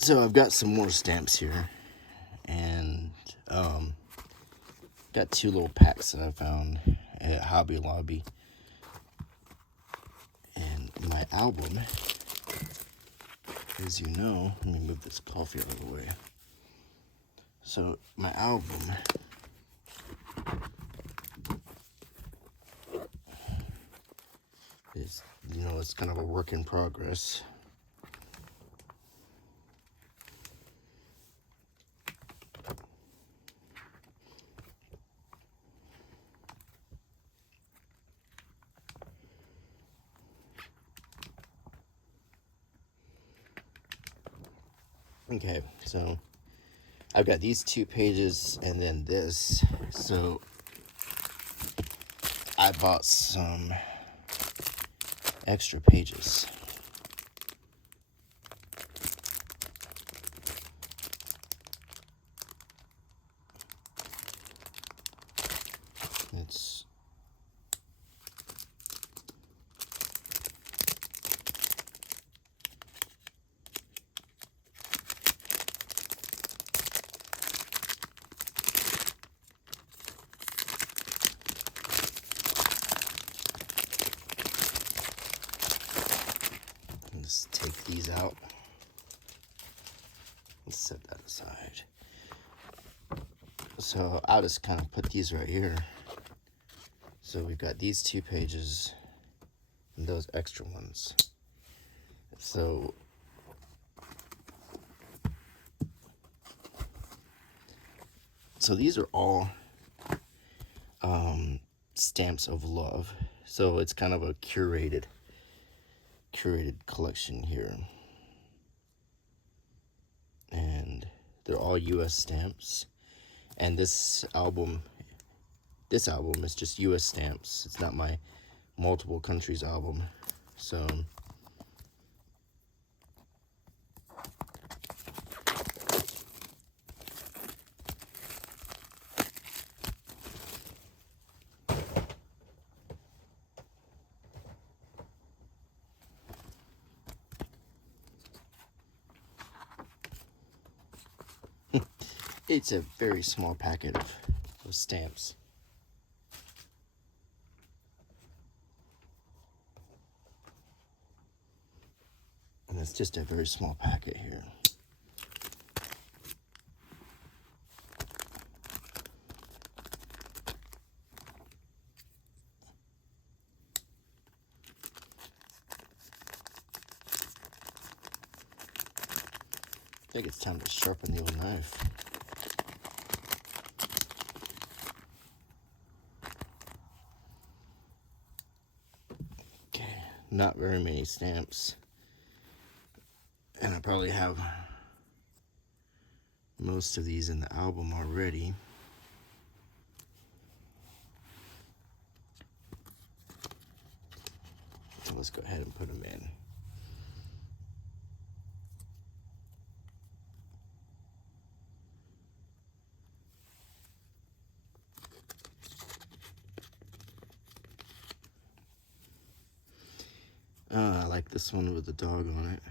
So I've got some more stamps here, and got two little packs that I found at Hobby Lobby. And my album, as you know, let me move this coffee out of the way. So my album is, it's kind of a work in progress. Okay, so I've got these 2 pages and then this. So I bought some extra pages. It's let's take these out. Let's set that aside. So I'll just kind of put these right here. So we've got these 2 pages and those extra ones. So these are all stamps of love. So it's kind of a curated collection here. And they're all US stamps. And this album is just US stamps. It's not my multiple countries album. So it's a very small packet of stamps. And it's just a very small packet here. I think it's time to sharpen the old knife. Okay, not very many stamps. And I probably have most of these in the album already. So let's go ahead and put them in. I like this one with the dog on it.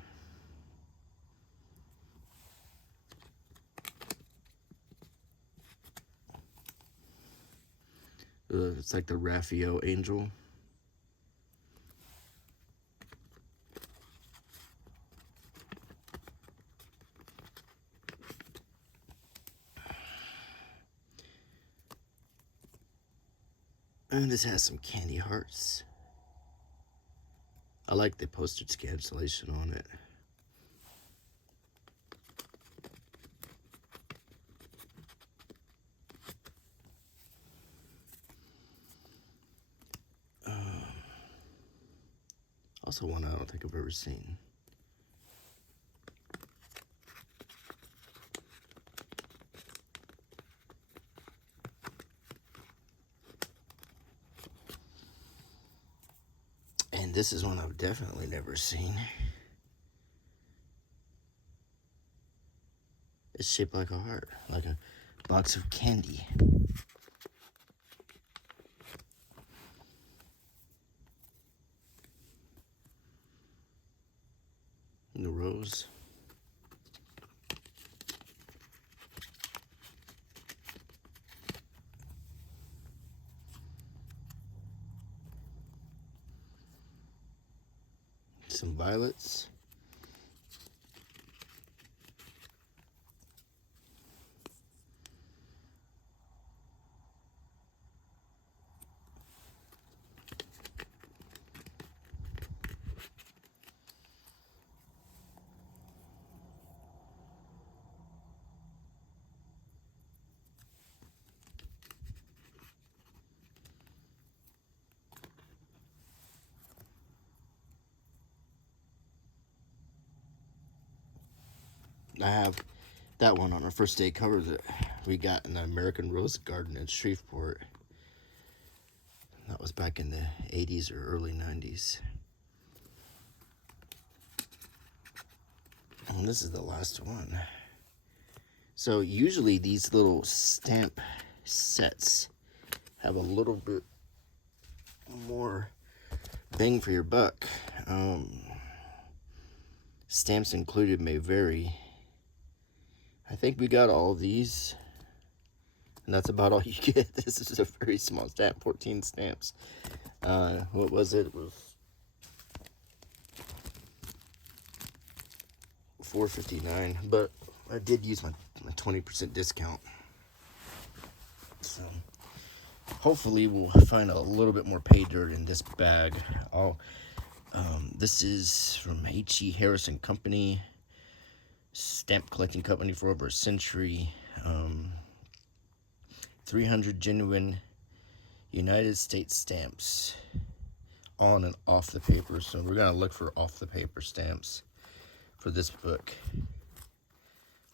It's like the Raphael angel. And this has some candy hearts. I like the postage cancellation on it. Also one I don't think I've ever seen. And this is one I've definitely never seen. It's shaped like a heart, like a box of candy. And the rose. some violets. I have that one on our first day cover that we got in the American Rose Garden in Shreveport. That was back in the 80s or early 90s. And this is the last one. So usually these little stamp sets have a little bit more bang for your buck. Stamps included may vary. I think we got all these, and that's about all you get. This is a very small stamp, 14 stamps. What was it? It was $4.59, but I did use my 20% discount. So hopefully we'll find a little bit more pay dirt in this bag. This is from H.E. Harrison Company, stamp collecting company for over a century. 300 genuine United States stamps on and off the paper. So we're gonna look for off the paper stamps for this book.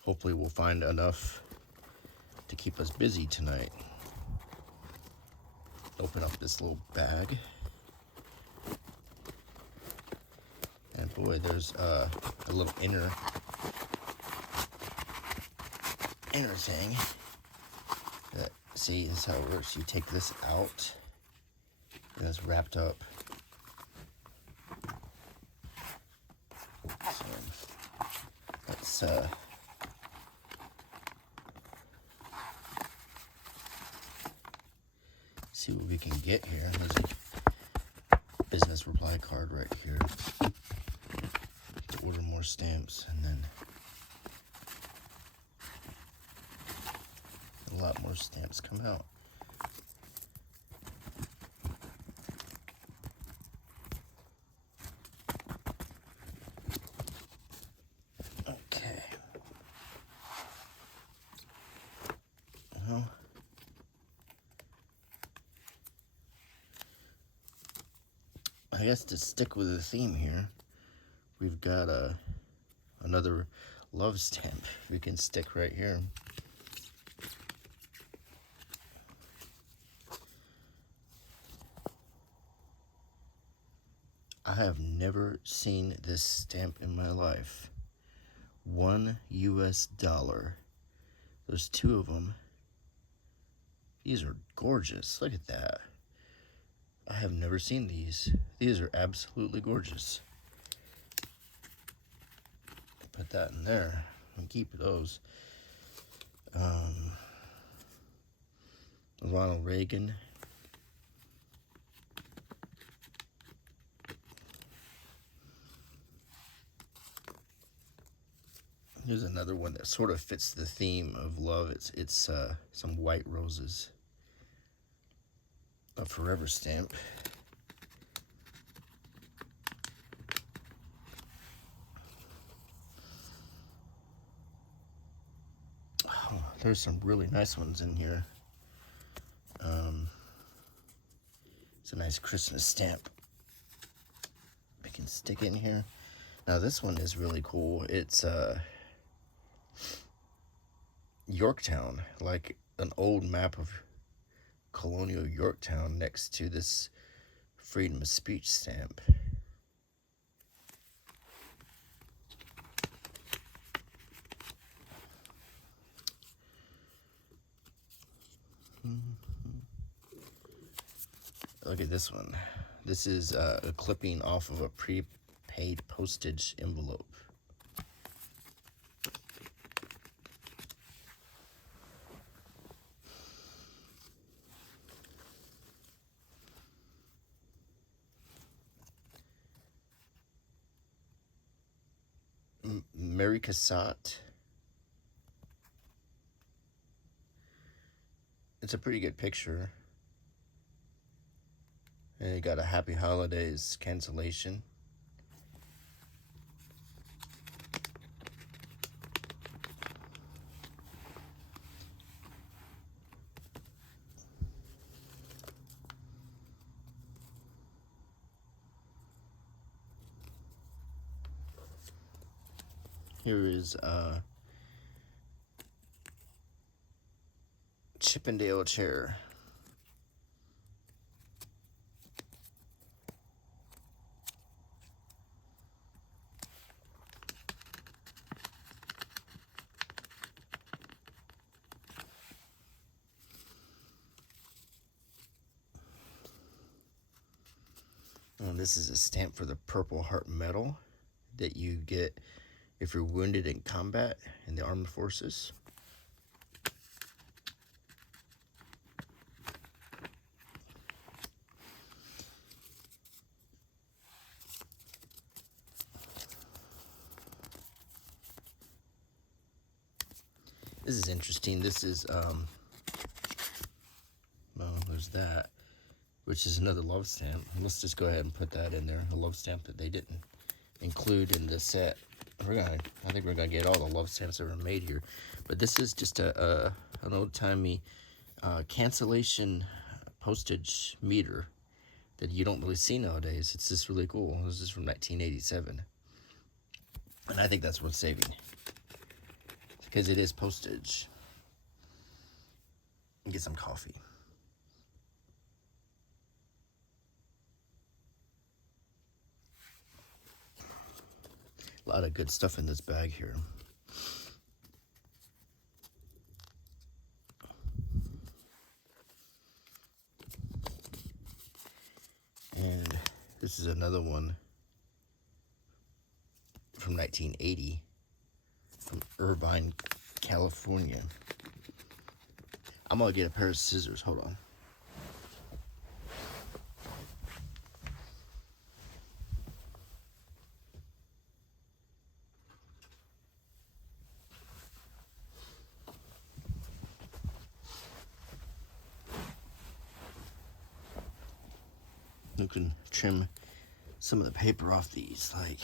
Hopefully we'll find enough to keep us busy tonight. Open up this little bag. And boy, there's a little inner thing. See, this is how it works. You take this out, and it's wrapped up. So let's see what we can get here. There's a business reply card right here to order more stamps, and then a lot more stamps come out. Okay. Well, I guess to stick with the theme here, we've got another love stamp we can stick right here. I have never seen this stamp in my life. $1 US. There's two of them. These are gorgeous. Look at that. I have never seen these. These are absolutely gorgeous. Put that in there and keep those. Ronald Reagan. Here's another one that sort of fits the theme of love. It's some white roses. A forever stamp. Oh, there's some really nice ones in here. It's a nice Christmas stamp. I can stick in here. Now this one is really cool. It's Yorktown, like an old map of colonial Yorktown next to this freedom of speech stamp. Look at this one. This is a clipping off of a prepaid postage envelope. Mary Cassatt. It's a pretty good picture. And you got a Happy Holidays cancellation. Here is Chippendale chair. And this is a stamp for the Purple Heart Medal that you get if you're wounded in combat in the armed forces. This is interesting. This is, well, there's that, which is another love stamp. Let's just go ahead and put that in there, a love stamp that they didn't include in the set. I think we're gonna get all the love stamps that were made here. But this is just an old-timey cancellation postage meter that you don't really see nowadays. It's just really cool. This is from 1987. And I think that's worth saving, because it is postage. Get some coffee. A lot of good stuff in this bag here. And this is another one from 1980 from Irvine, California. I'm gonna get a pair of scissors. Hold on. You can trim some of the paper off these, like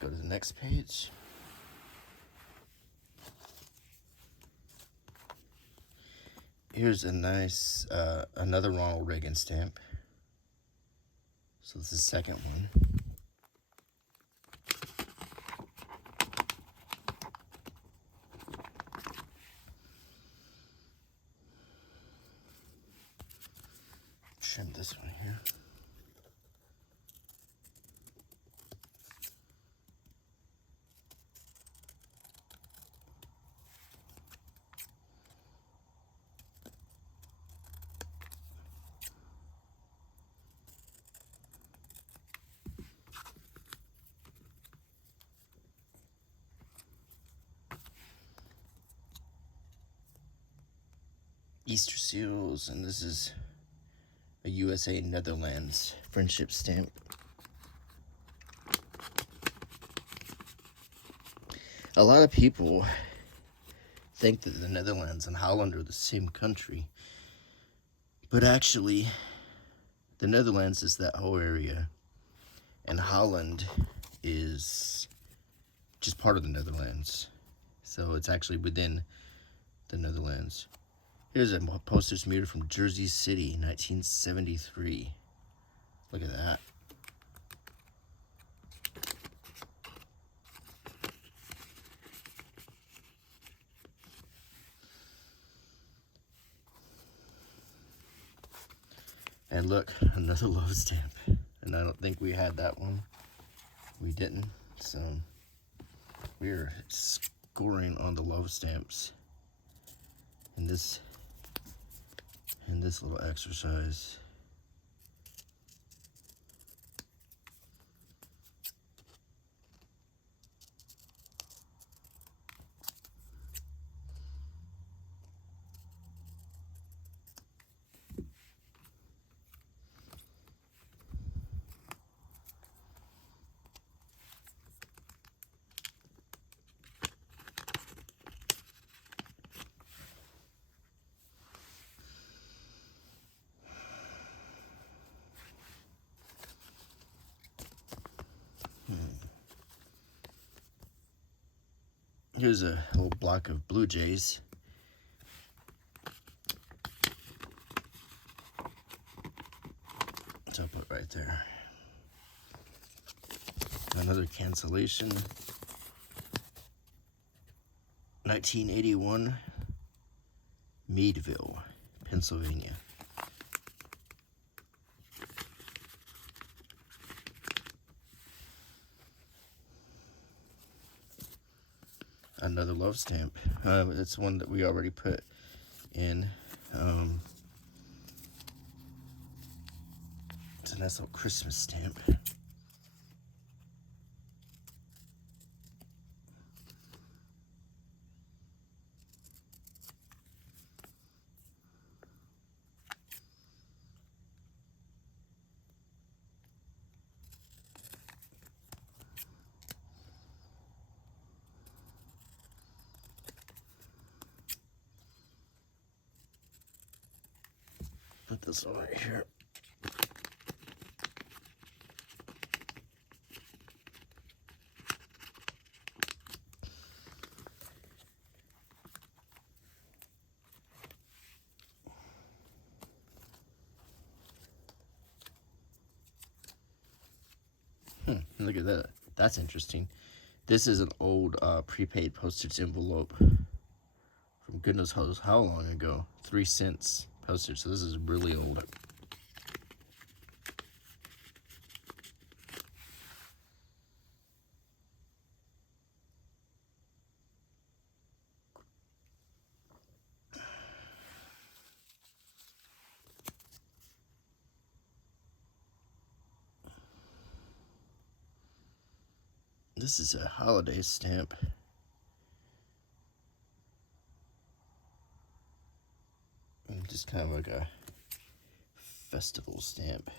go to the next page. Here's a nice, another Ronald Reagan stamp. So this is the second one. Trim this one here. Easter seals, and this is a USA Netherlands friendship stamp. A lot of people think that the Netherlands and Holland are the same country, but actually the Netherlands is that whole area, and Holland is just part of the Netherlands, so it's actually within the Netherlands. Here's a postage meter from Jersey City, 1973. Look at that. And look, another love stamp. And I don't think we had that one. We didn't. So we're scoring on the love stamps in this little exercise. Here's a little block of Blue Jays. So I'll put right there. Another cancellation. 1981, Meadville, Pennsylvania. Another love stamp. It's one that we already put in. It's a nice little Christmas stamp. Put this one right here. Look at that. That's interesting. This is an old prepaid postage envelope from goodness knows how long ago. 3 cents postage. So this is really old. This is a holiday stamp. Just kind of like a festival stamp.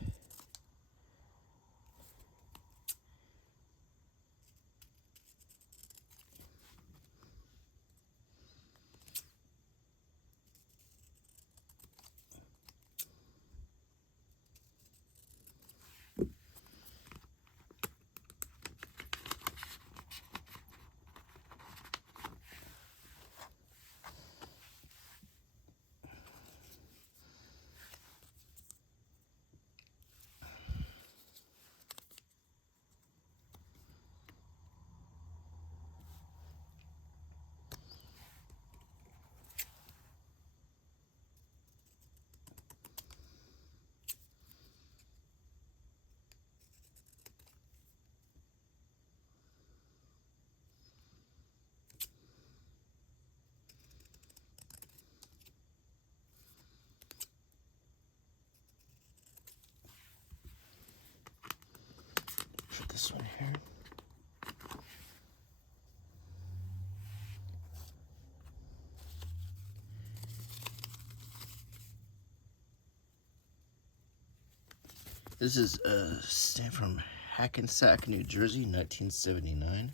Put this one here. This is a stamp from Hackensack, New Jersey, 1979.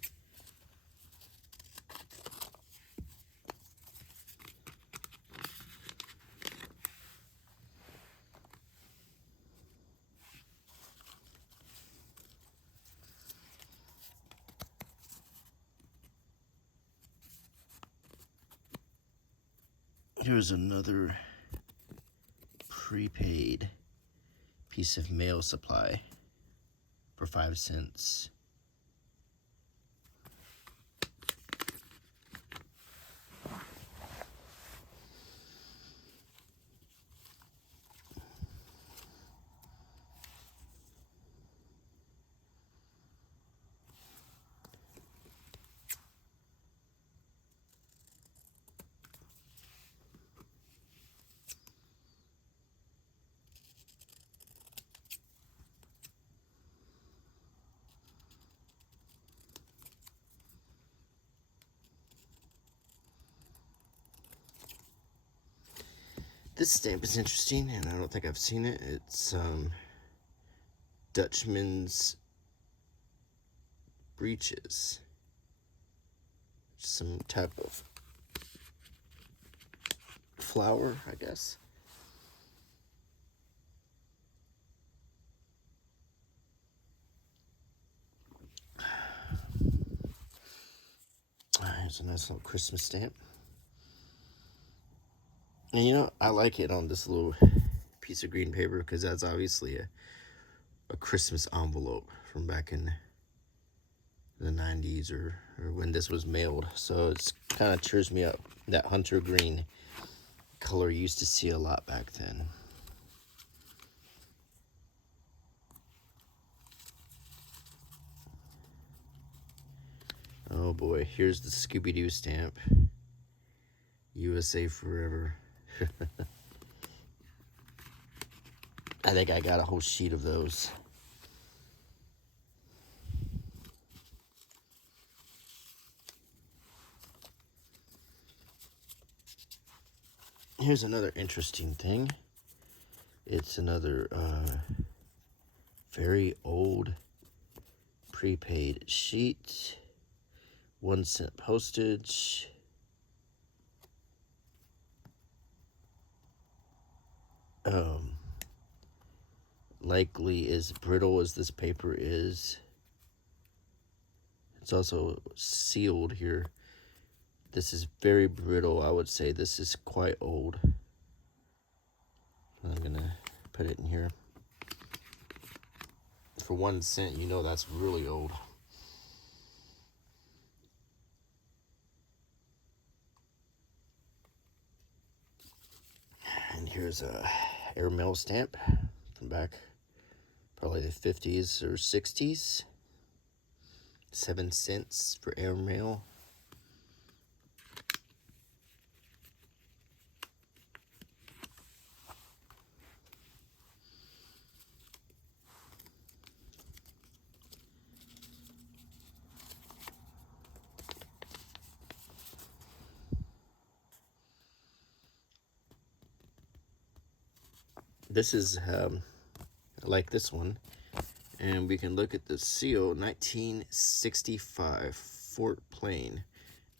Here's another prepaid piece of mail supply for 5 cents. This stamp is interesting, and I don't think I've seen it. It's Dutchman's Breeches. Some type of flower, I guess. Here's a nice little Christmas stamp. And you know, I like it on this little piece of green paper because that's obviously a Christmas envelope from back in the 90s or when this was mailed. So it's kind of cheers me up. That hunter green color you used to see a lot back then. Oh boy, here's the Scooby-Doo stamp. USA forever. I think I got a whole sheet of those. Here's another interesting thing. It's another very old prepaid sheet. 1 cent postage. Likely as brittle as this paper is. It's also sealed here. This is very brittle. I would say this is quite old. I'm gonna put it in here. For 1 cent, you know that's really old. And here's a airmail stamp from back probably the 50s or 60s. 7 cents for airmail. This is like this one, and we can look at the seal. 1965 Fort Plain,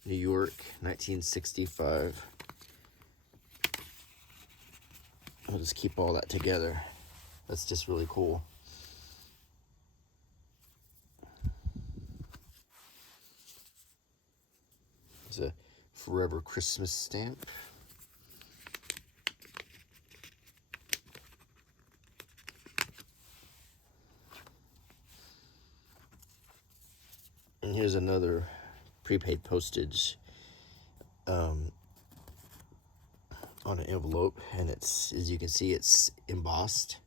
New York, 1965. I'll just keep all that together. That's just really cool. It's a Forever Christmas stamp. And here's another prepaid postage on an envelope, and it's, as you can see, it's embossed.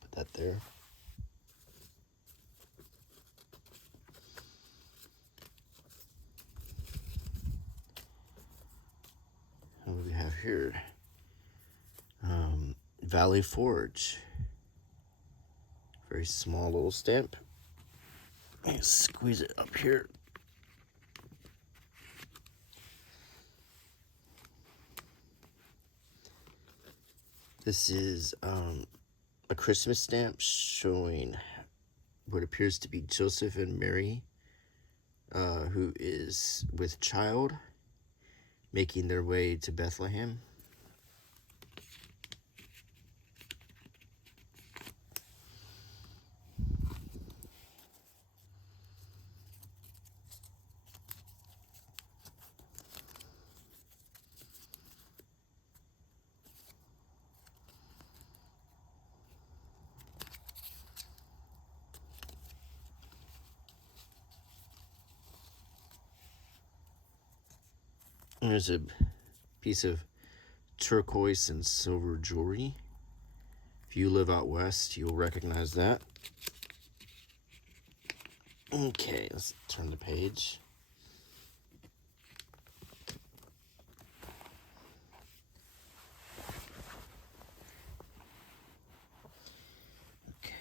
Put that there. What do we have here? Valley Forge. Very small little stamp. And squeeze it up here. This is a Christmas stamp showing what appears to be Joseph and Mary, who is with child, making their way to Bethlehem. There's a piece of turquoise and silver jewelry. If you live out west, you'll recognize that. Okay, let's turn the page. Okay.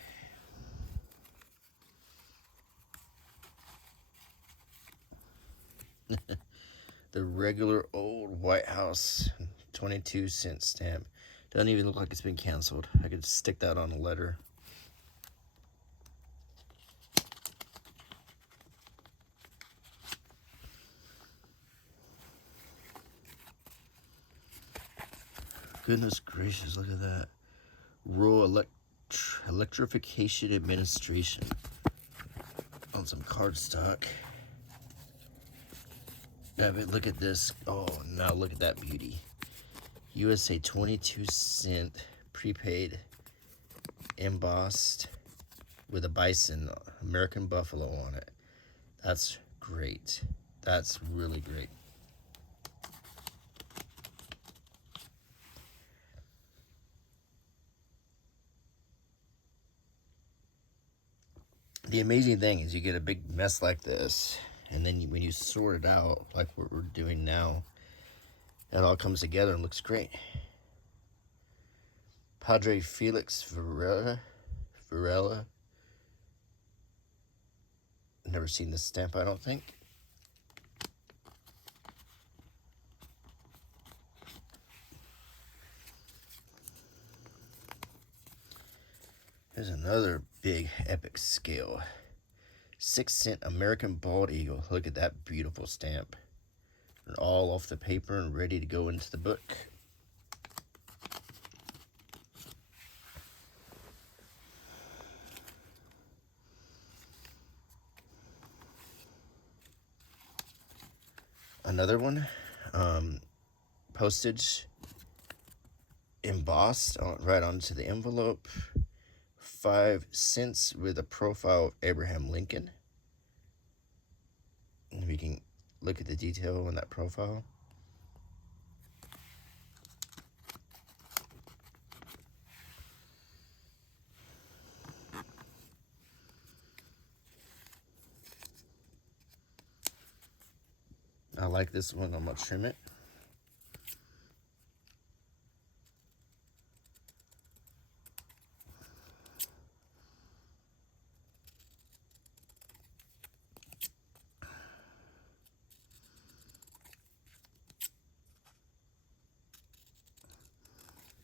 The regular old White House 22-cent stamp. Doesn't even look like it's been canceled. I could stick that on a letter. Goodness gracious, look at that. Rural Electrification Administration on some cardstock. Yeah, but look at this. Oh, now look at that beauty. USA 22-cent prepaid embossed with a bison, American buffalo on it. That's great. That's really great. The amazing thing is you get a big mess like this, and then when you sort it out, like what we're doing now, it all comes together and looks great. Padre Felix Varela. Never seen this stamp, I don't think. Here's another big epic scale. 6-cent American bald eagle. Look at that beautiful stamp. And all off the paper and ready to go into the book. Another one. Postage embossed right onto the envelope. 5 cents with a profile of Abraham Lincoln. And we can look at the detail on that profile. I like this one. I'm going to trim it.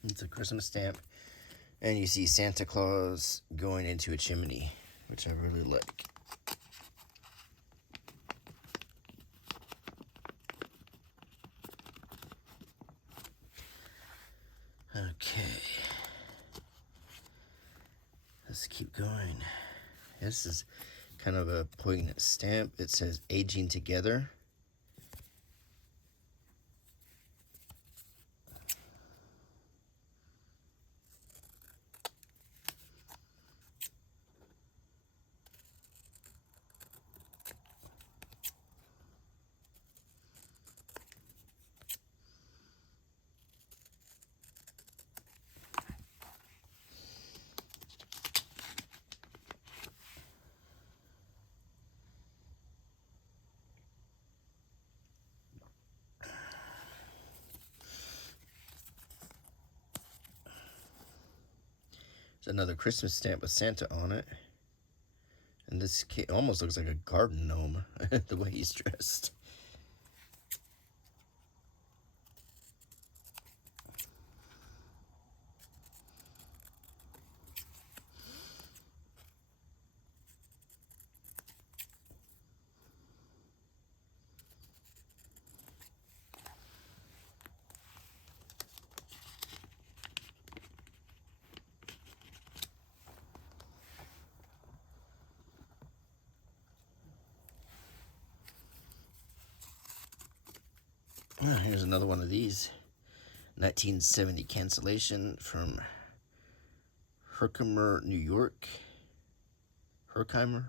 It's a Christmas stamp. And you see Santa Claus going into a chimney, which I really like. Okay. Let's keep going. This is kind of a poignant stamp. It says aging together. There's another Christmas stamp with Santa on it. And this kid almost looks like a garden gnome, the way he's dressed. Here's another one of these. 1970 cancellation from Herkimer, New York. Herkimer.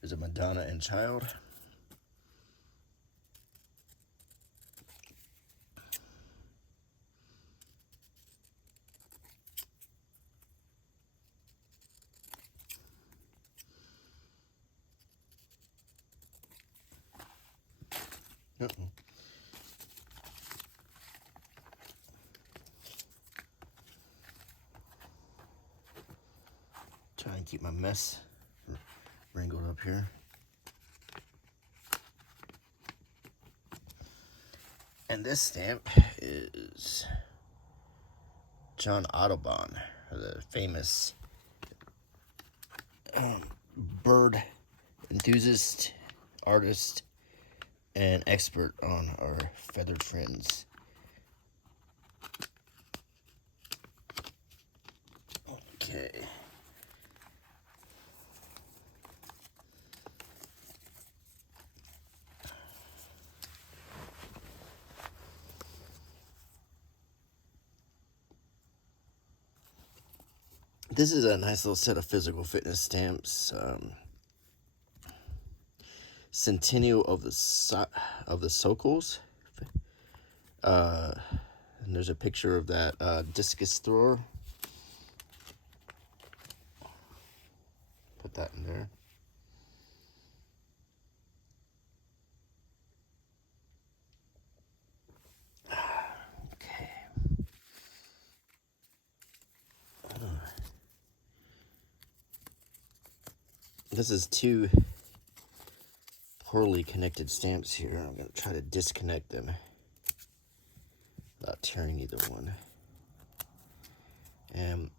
There's a Madonna and Child. Uh-oh. Try and keep my mess wrinkled up here. And this stamp is John Audubon, the famous bird enthusiast, artist, and expert on our feathered friends. Okay. This is a nice little set of physical fitness stamps. Centennial of the Sokols. And there's a picture of that discus thrower. Put that in there. Okay. This is two poorly connected stamps here. I'm going to try to disconnect them without tearing either one. And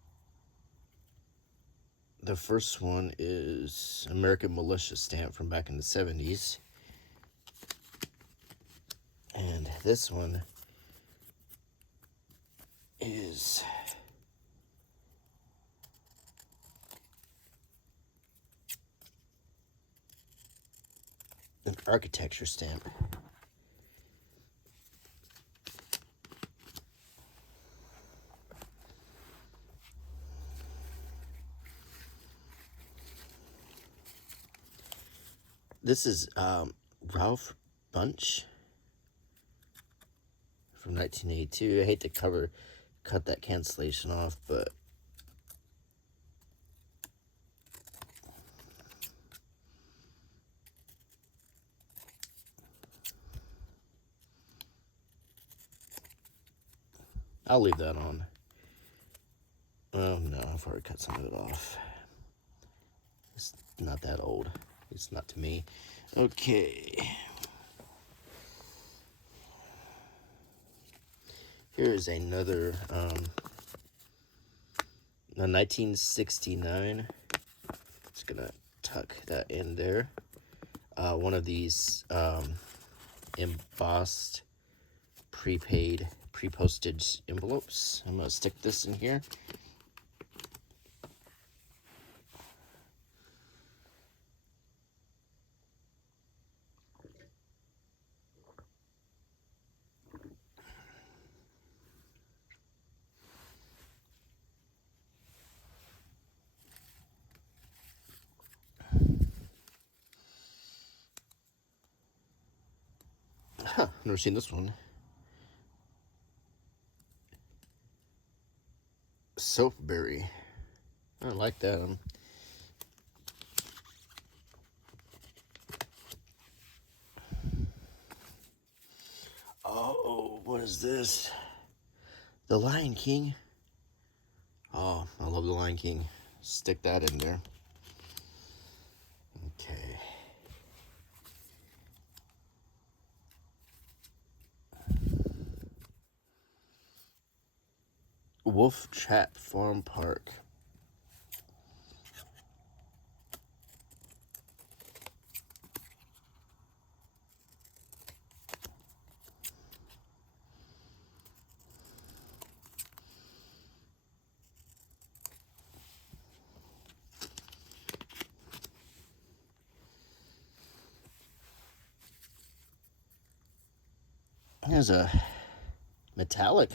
the first one is American Militia stamp from back in the 70s. And this one is an architecture stamp. This is Ralph Bunch from 1982. I hate to cut that cancellation off, but I'll leave that on. Oh no, I've already cut some of it off. It's not that old. It's not to me. Okay. Here's another, a 1969. Just gonna tuck that in there. One of these embossed, prepaid, pre-postage envelopes. I'm gonna stick this in here. Huh, never seen this one. Soapberry. I like that. Oh, what is this? The Lion King. Oh, I love the Lion King. Stick that in there. Okay. Wolf Trap Farm Park. Here's a metallic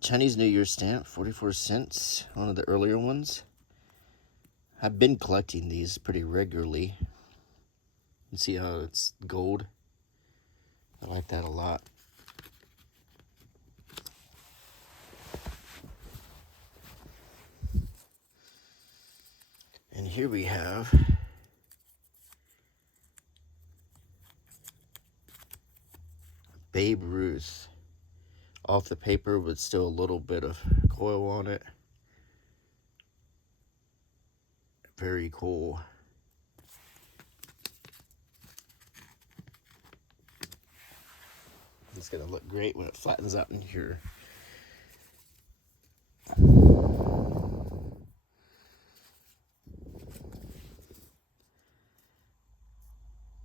Chinese New Year stamp, 44 cents, one of the earlier ones. I've been collecting these pretty regularly. You see how it's gold? I like that a lot. And here we have Babe Ruth off the paper with still a little bit of coil on it. Very cool. It's gonna look great when it flattens out in here.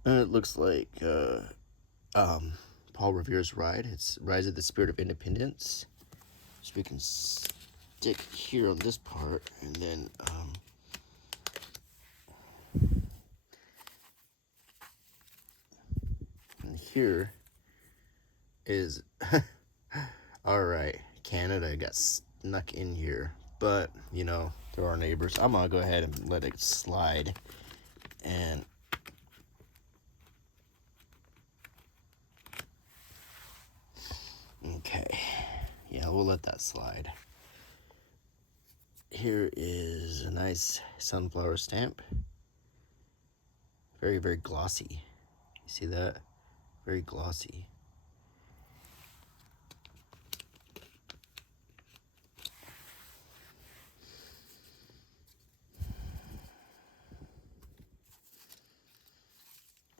And it looks like Paul Revere's Ride. It's Rise of the Spirit of Independence. So we can stick here on this part, and then and here is all right. Canada got snuck in here, but you know they're our neighbors. I'm gonna go ahead and let it slide, and okay, yeah, we'll let that slide. Here is a nice sunflower stamp. Very, very glossy. You see that? Very glossy.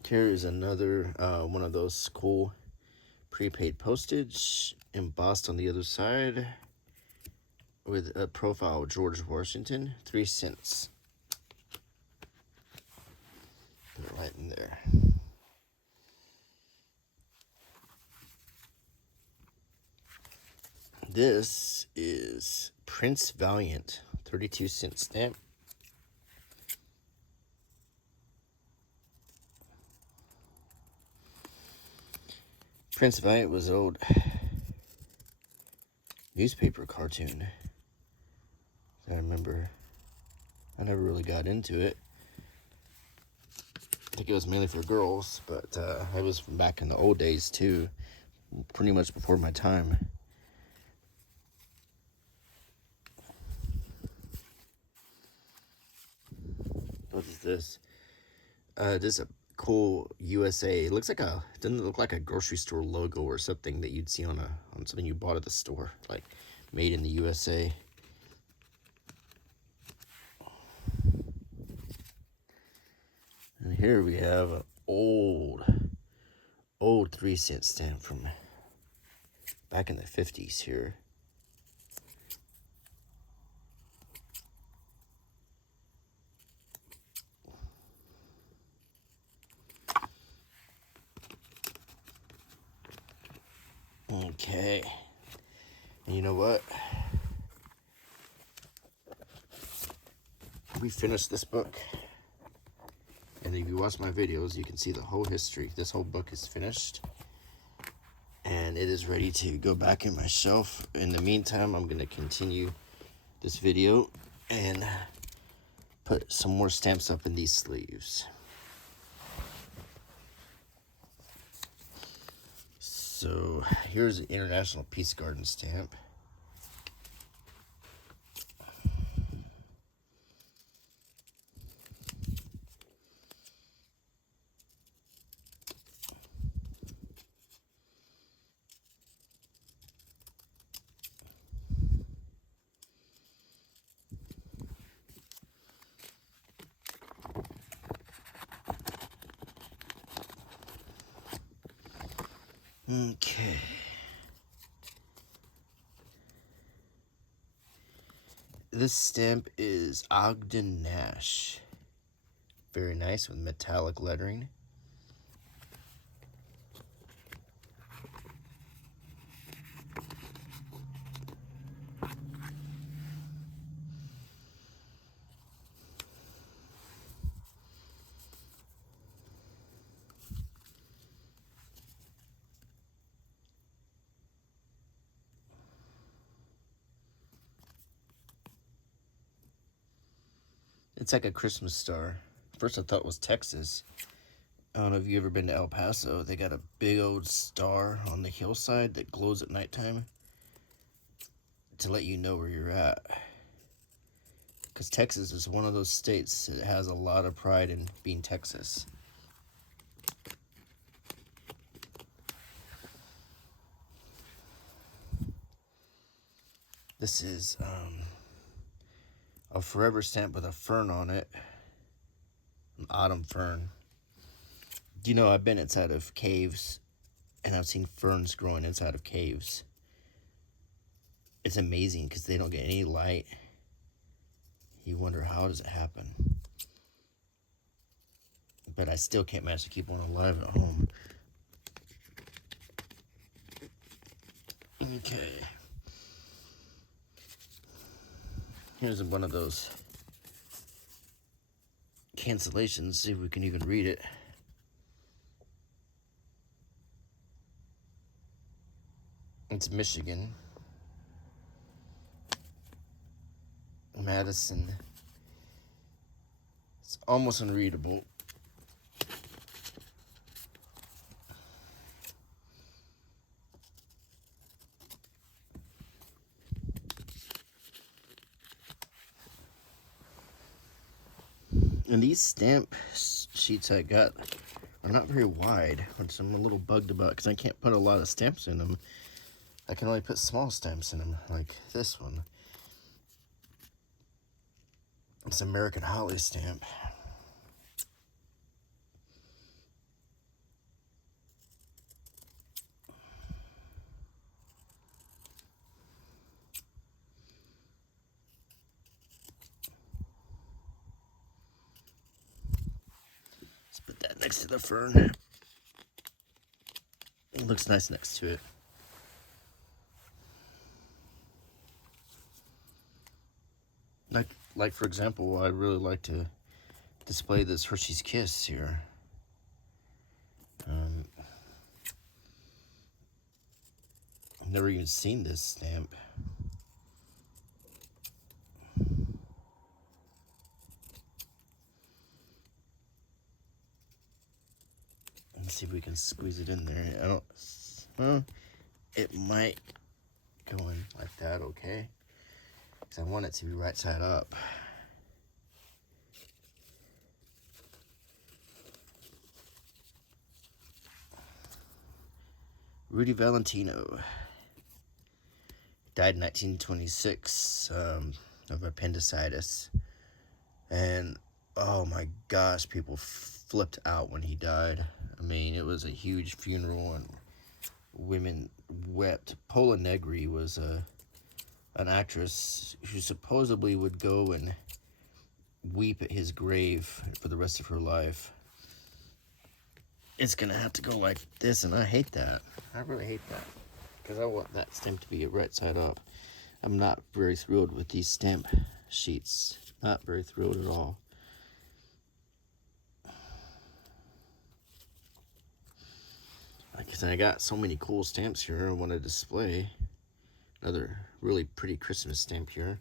Here is another one of those cool prepaid postage embossed on the other side with a profile of George Washington, 3 cents. Put it right in there. This is Prince Valiant, 32-cent stamp. Prince Valiant was an old newspaper cartoon. I remember. I never really got into it. I think it was mainly for girls, but it was from back in the old days too, pretty much before my time. What is this? This is a cool USA. It looks like doesn't it look like a grocery store logo or something that you'd see on something you bought at the store, like made in the USA. And here we have an old 3-cent stamp from back in the 50s here. Okay. And you know what? We finished this book. And if you watch my videos, you can see the whole history. This whole book is finished. And it is ready to go back in my shelf. In the meantime, I'm going to continue this video and put some more stamps up in these sleeves. So here's an International Peace Garden stamp. Okay. This stamp is Ogden Nash. Very nice with metallic lettering. It's like a Christmas star. First I thought it was Texas. I don't know if you've ever been to El Paso. They got a big old star on the hillside that glows at nighttime to let you know where you're at. Because Texas is one of those states that has a lot of pride in being Texas. This is a forever stamp with a fern on it. An autumn fern. You know, I've been inside of caves and I've seen ferns growing inside of caves. It's amazing because they don't get any light. You wonder, how does it happen? But I still can't manage to keep one alive at home. Okay. Here's one of those cancellations. See if we can even read it. It's Michigan. Madison. It's almost unreadable. And these stamp sheets I got are not very wide, which I'm a little bugged about because I can't put a lot of stamps in them. I can only put small stamps in them, like this one. It's American Holly stamp. Let's put that next to the fern. It looks nice next to it. Like for example, I really like to display this Hershey's Kiss here. I've never even seen this stamp. Let's see if we can squeeze it in there. I don't. Well, it might go in like that, okay? Because I want it to be right side up. Rudy Valentino died in 1926 of appendicitis. And oh my gosh, people flipped out when he died. I mean, it was a huge funeral and women wept. Paula Negri was an actress who supposedly would go and weep at his grave for the rest of her life. It's gonna have to go like this, and I hate that. I really hate that because I want that stamp to be right side up. I'm not very thrilled with these stamp sheets. Not very thrilled at all. Like I said, I got so many cool stamps here I want to display. Another really pretty Christmas stamp here.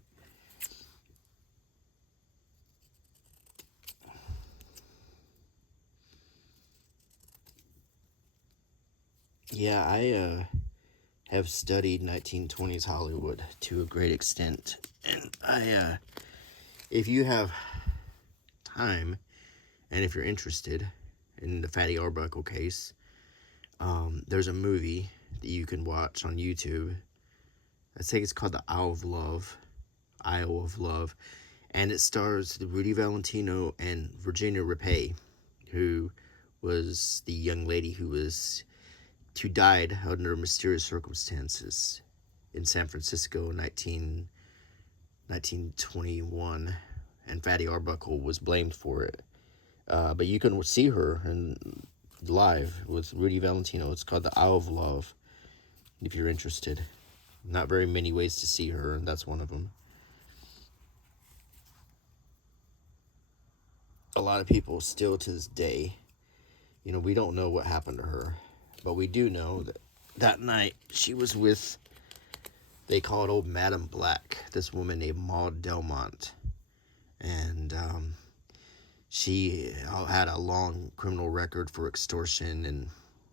Yeah, I have studied 1920s Hollywood to a great extent. And if you have time, and if you're interested in the Fatty Arbuckle case, there's a movie that you can watch on YouTube. I think it's called The Isle of Love. Isle of Love. And it stars Rudy Valentino and Virginia Rapay, who was the young lady who died under mysterious circumstances in San Francisco in 1921, and Fatty Arbuckle was blamed for it. But you can see her live with Rudy Valentino. It's called The Isle of Love, if you're interested. Not very many ways to see her, and that's one of them. A lot of people still to this day, we don't know what happened to her. But we do know that night she was with, they call it old Madam Black, this woman named Maud Delmont. And she had a long criminal record for extortion and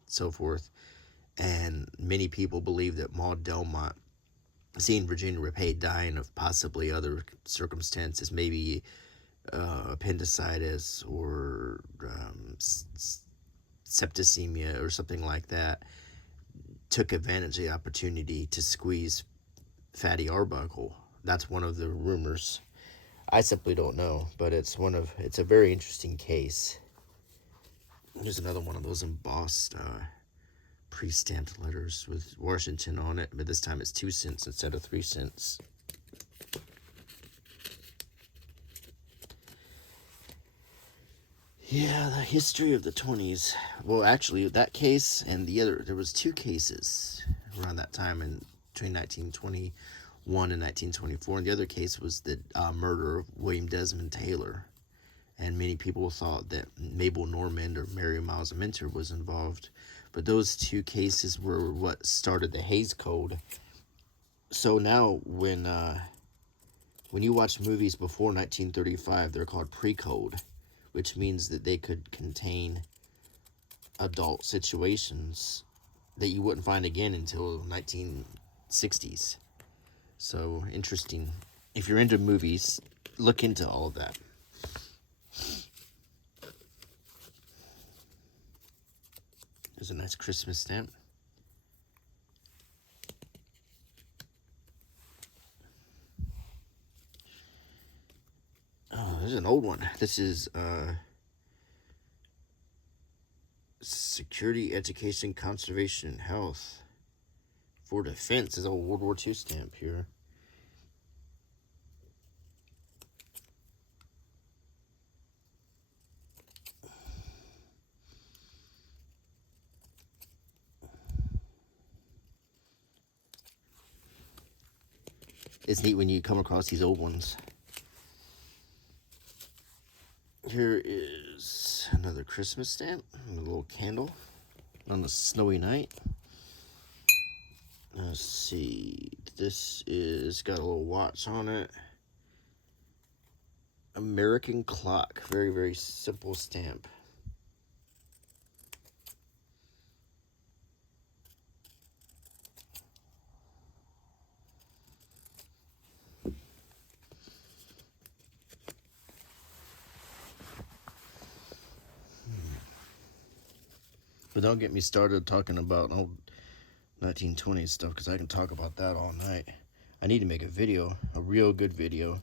so forth. And many people believe that Maud Delmont, seeing Virginia Rapay dying of possibly other circumstances, maybe appendicitis or septicemia or something like that, took advantage of the opportunity to squeeze Fatty Arbuckle. That's one of the rumors. I simply don't know, but it's a very interesting case. Here's another one of those embossed pre-stamped letters with Washington on it, but this time it's 2 cents instead of 3 cents. Yeah, the history of the 20s. Well, actually, that case and the other, there was 2 cases around that time in between 1921 and 1924. And the other case was the murder of William Desmond Taylor. And many people thought that Mabel Normand or Mary Miles Minter was involved. But those 2 cases were what started the Hays Code. So now when you watch movies before 1935, they're called pre-code, which means that they could contain adult situations that you wouldn't find again until 1960s. So interesting. If you're into movies, look into all of that. There's a nice Christmas stamp. Oh, there's an old one. This is Security, Education, Conservation, and Health for Defense. Is a World War II stamp here. It's neat when you come across these old ones. Here is another Christmas stamp, a little candle on a snowy night. Let's see, this is got a little watch on it. American clock, very, very simple stamp. But don't get me started talking about old 1920s stuff, because I can talk about that all night. I need to make a video, a real good video,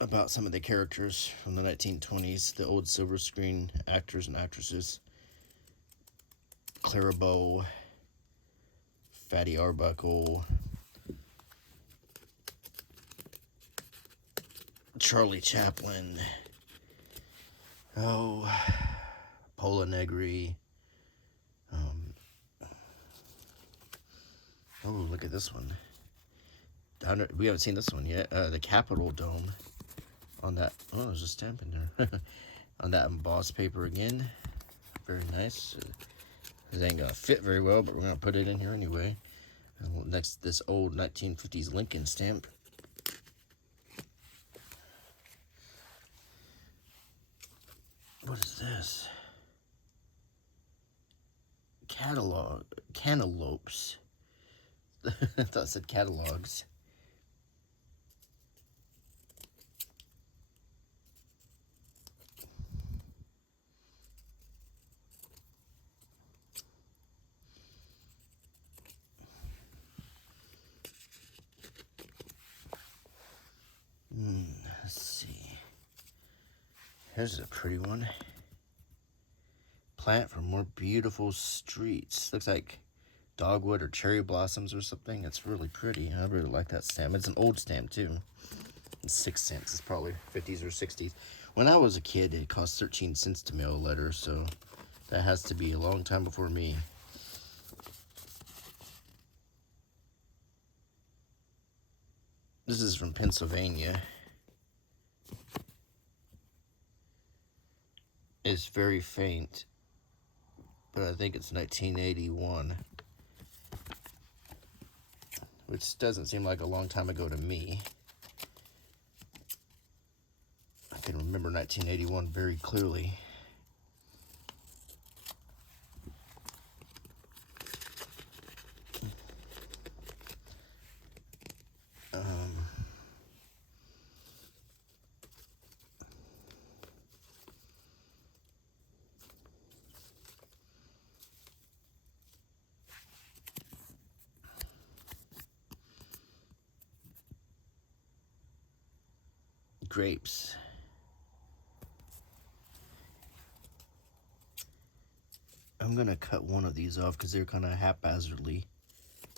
about some of the characters from the 1920s, the old silver screen actors and actresses. Clara Bow, Fatty Arbuckle, Charlie Chaplin, Pola Negri. Oh, look at this one. We haven't seen this one yet. The Capitol Dome on that. Oh, there's a stamp in there. On that embossed paper again. Very nice. This ain't gonna fit very well, but we're gonna put it in here anyway. Next, this old 1950s Lincoln stamp. What is this? Cantaloupes. I thought it said catalogs. Let's see. Here's a pretty one. Plant for more beautiful streets. Looks like dogwood or cherry blossoms or something. It's really pretty. I really like that stamp. It's an old stamp too. It's 6 cents. It's probably 50s or 60s. When I was a kid, it cost 13 cents to mail a letter, so that has to be a long time before me. This is from Pennsylvania. It's very faint, but I think it's 1981, which doesn't seem like a long time ago to me. I can remember 1981 very clearly. grapes. I'm gonna cut one of these off because they're kind of haphazardly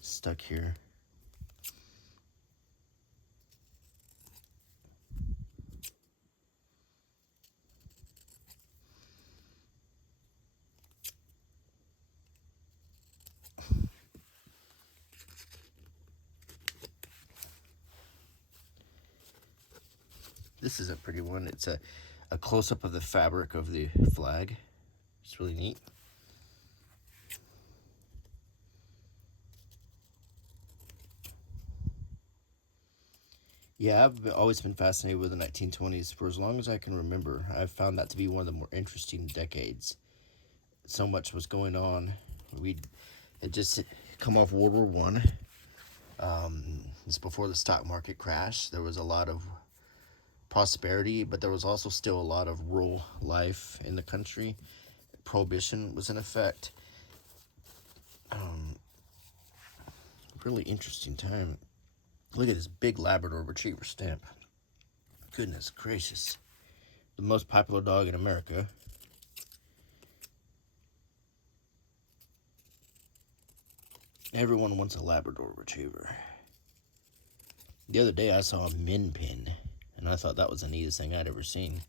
stuck here. This is a pretty one. It's a close-up of the fabric of the flag. It's really neat. Yeah, I've always been fascinated with the 1920s for as long as I can remember. I've found that to be one of the more interesting decades. So much was going on. We had just come off World War One. It's before the stock market crash. There was a lot of prosperity, but there was also still a lot of rural life in the country. Prohibition was in effect. Really interesting time. Look at this big Labrador Retriever stamp. Goodness gracious. The most popular dog in America. Everyone wants a Labrador Retriever. The other day I saw a min pin, and I thought that was the neatest thing I'd ever seen.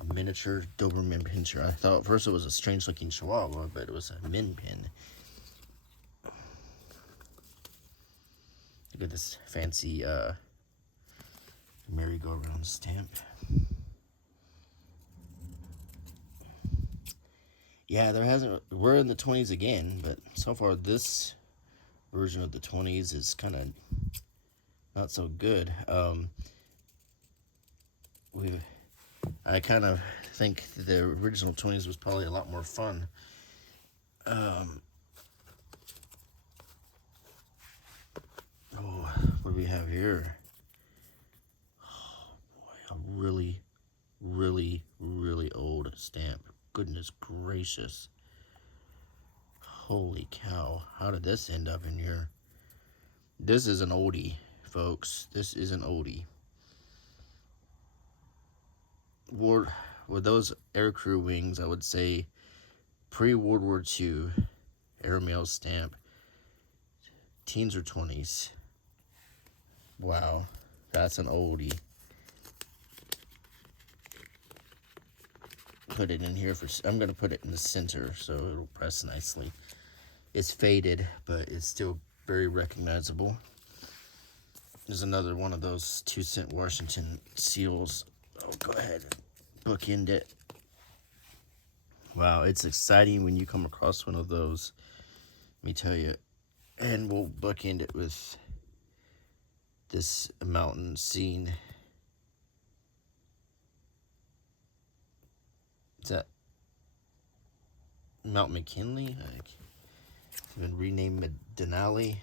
A miniature Doberman Pinscher. I thought at first it was a strange looking Chihuahua, but it was a min pin. Look at this fancy merry-go-round stamp. Yeah, there hasn't. We're in the 20s again, but so far this version of the 20s is kind of not so good. I kind of think the original 20s was probably a lot more fun. Oh, what do we have here? Oh boy, a really, really, really old stamp. Goodness gracious. Holy cow. How did this end up in here? This is an oldie, folks. This is an oldie. With those aircrew wings, I would say pre-World War II airmail stamp. Teens or 20s. Wow, that's an oldie. Put it in here I'm gonna put it in the center so it'll press nicely. It's faded, but it's still very recognizable. There's another one of those 2-cent Washington seals. Oh, go ahead and bookend it. Wow, it's exciting when you come across one of those. Let me tell you. And we'll bookend it with this mountain scene. Is that Mount McKinley? It's been renamed Denali.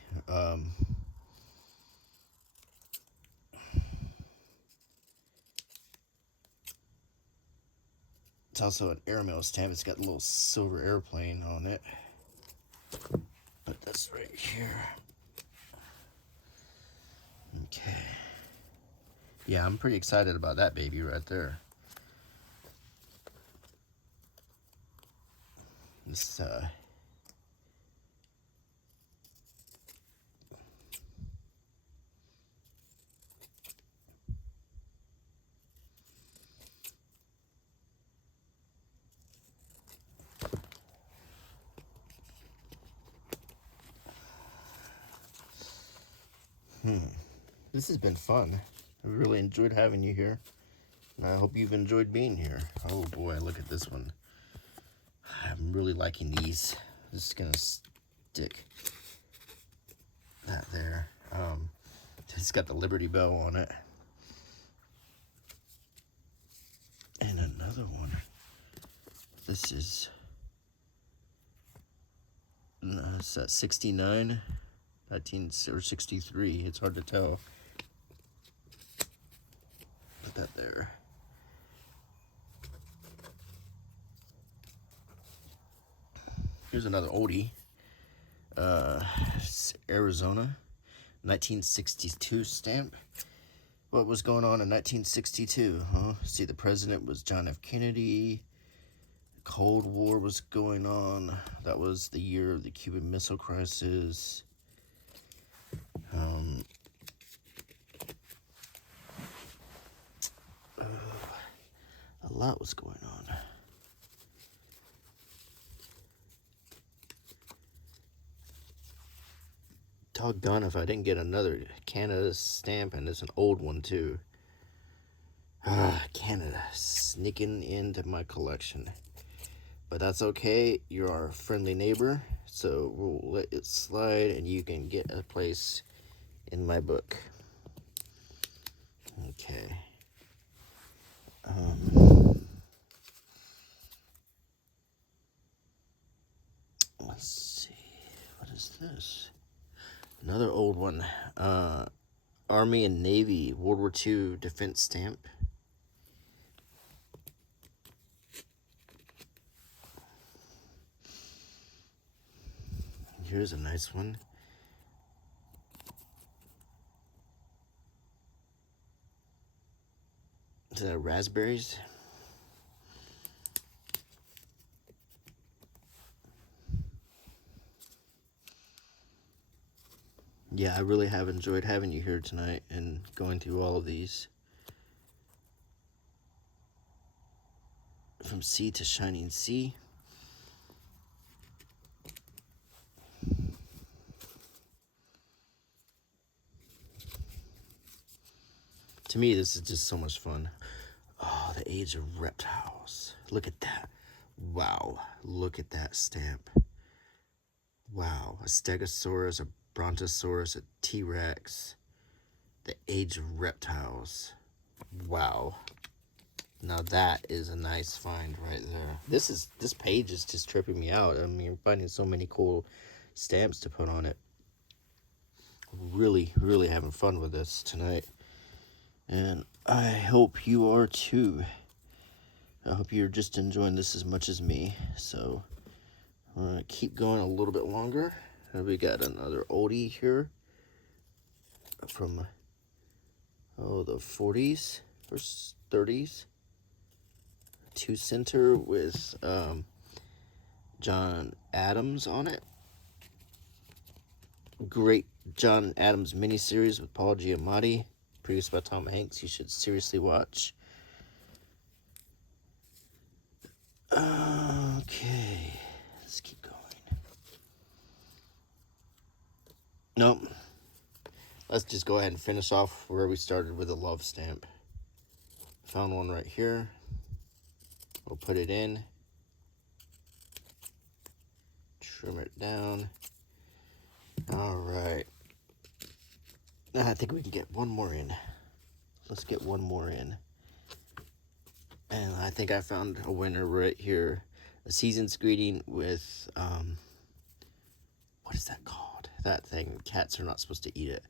It's also an airmail stamp. It's got a little silver airplane on it. Put this right here. Okay. Yeah, I'm pretty excited about that baby right there. This This has been fun. I really enjoyed having you here. And I hope you've enjoyed being here. Oh boy, look at this one. I'm really liking these. I'm just gonna stick that there. It's got the Liberty Bell on it. And another one. This is it's at 69, 19 or 63. It's hard to tell. Put that there. Here's another oldie. It's Arizona, 1962 stamp. What was going on in 1962, huh? See, the president was John F. Kennedy. Cold War was going on. That was the year of the Cuban Missile Crisis. A lot was going on. Doggone if I didn't get another Canada stamp, and it's an old one too. Canada sneaking into my collection. But that's okay, you're our friendly neighbor, so we'll let it slide and you can get a place in my book. Okay. Let's see, what is this? Another old one. Army and Navy World War II defense stamp. Here's a nice one. Is that raspberries? Yeah, I really have enjoyed having you here tonight and going through all of these. From Sea to Shining Sea. To me, this is just so much fun. Oh, the Age of Reptiles. Look at that. Wow. Look at that stamp. Wow. A Stegosaurus, a Brontosaurus, a T-Rex. The Age of Reptiles. Wow. Now that is a nice find right there. This page is just tripping me out. I mean, finding so many cool stamps to put on it. Really, really having fun with this tonight. And I hope you are too. I hope you're just enjoying this as much as me. So I'm gonna keep going a little bit longer. And we got another oldie here from the 40s or 30s. 2-center with John Adams on it. Great John Adams miniseries with Paul Giamatti, produced by Tom Hanks. You should seriously watch. Okay, let's keep going. Nope. Let's just go ahead and finish off where we started with a love stamp. Found one right here. We'll put it in. Trim it down. All right. I think we can get one more in. Let's get one more in. And I think I found a winner right here. A season's greeting with, what is that called? That thing. Cats are not supposed to eat it.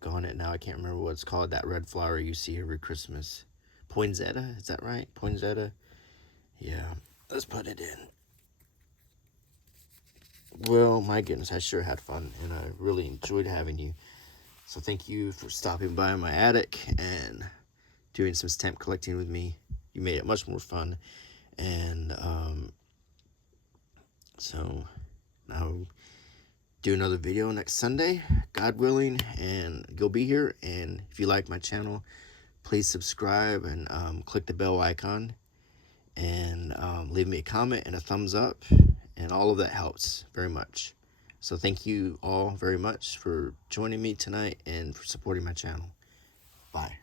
Doggone it now. I can't remember what it's called. That red flower you see every Christmas. Poinsettia, is that right? Poinsettia? Yeah. Let's put it in. Well, my goodness, I sure had fun, and I really enjoyed having you. So thank you for stopping by my attic and doing some stamp collecting with me. You made it much more fun. And so I'll do another video next Sunday, God willing, and you'll be here. And if you like my channel, please subscribe and click the bell icon, and leave me a comment and a thumbs up, and all of that helps very much. So thank you all very much for joining me tonight and for supporting my channel. Bye.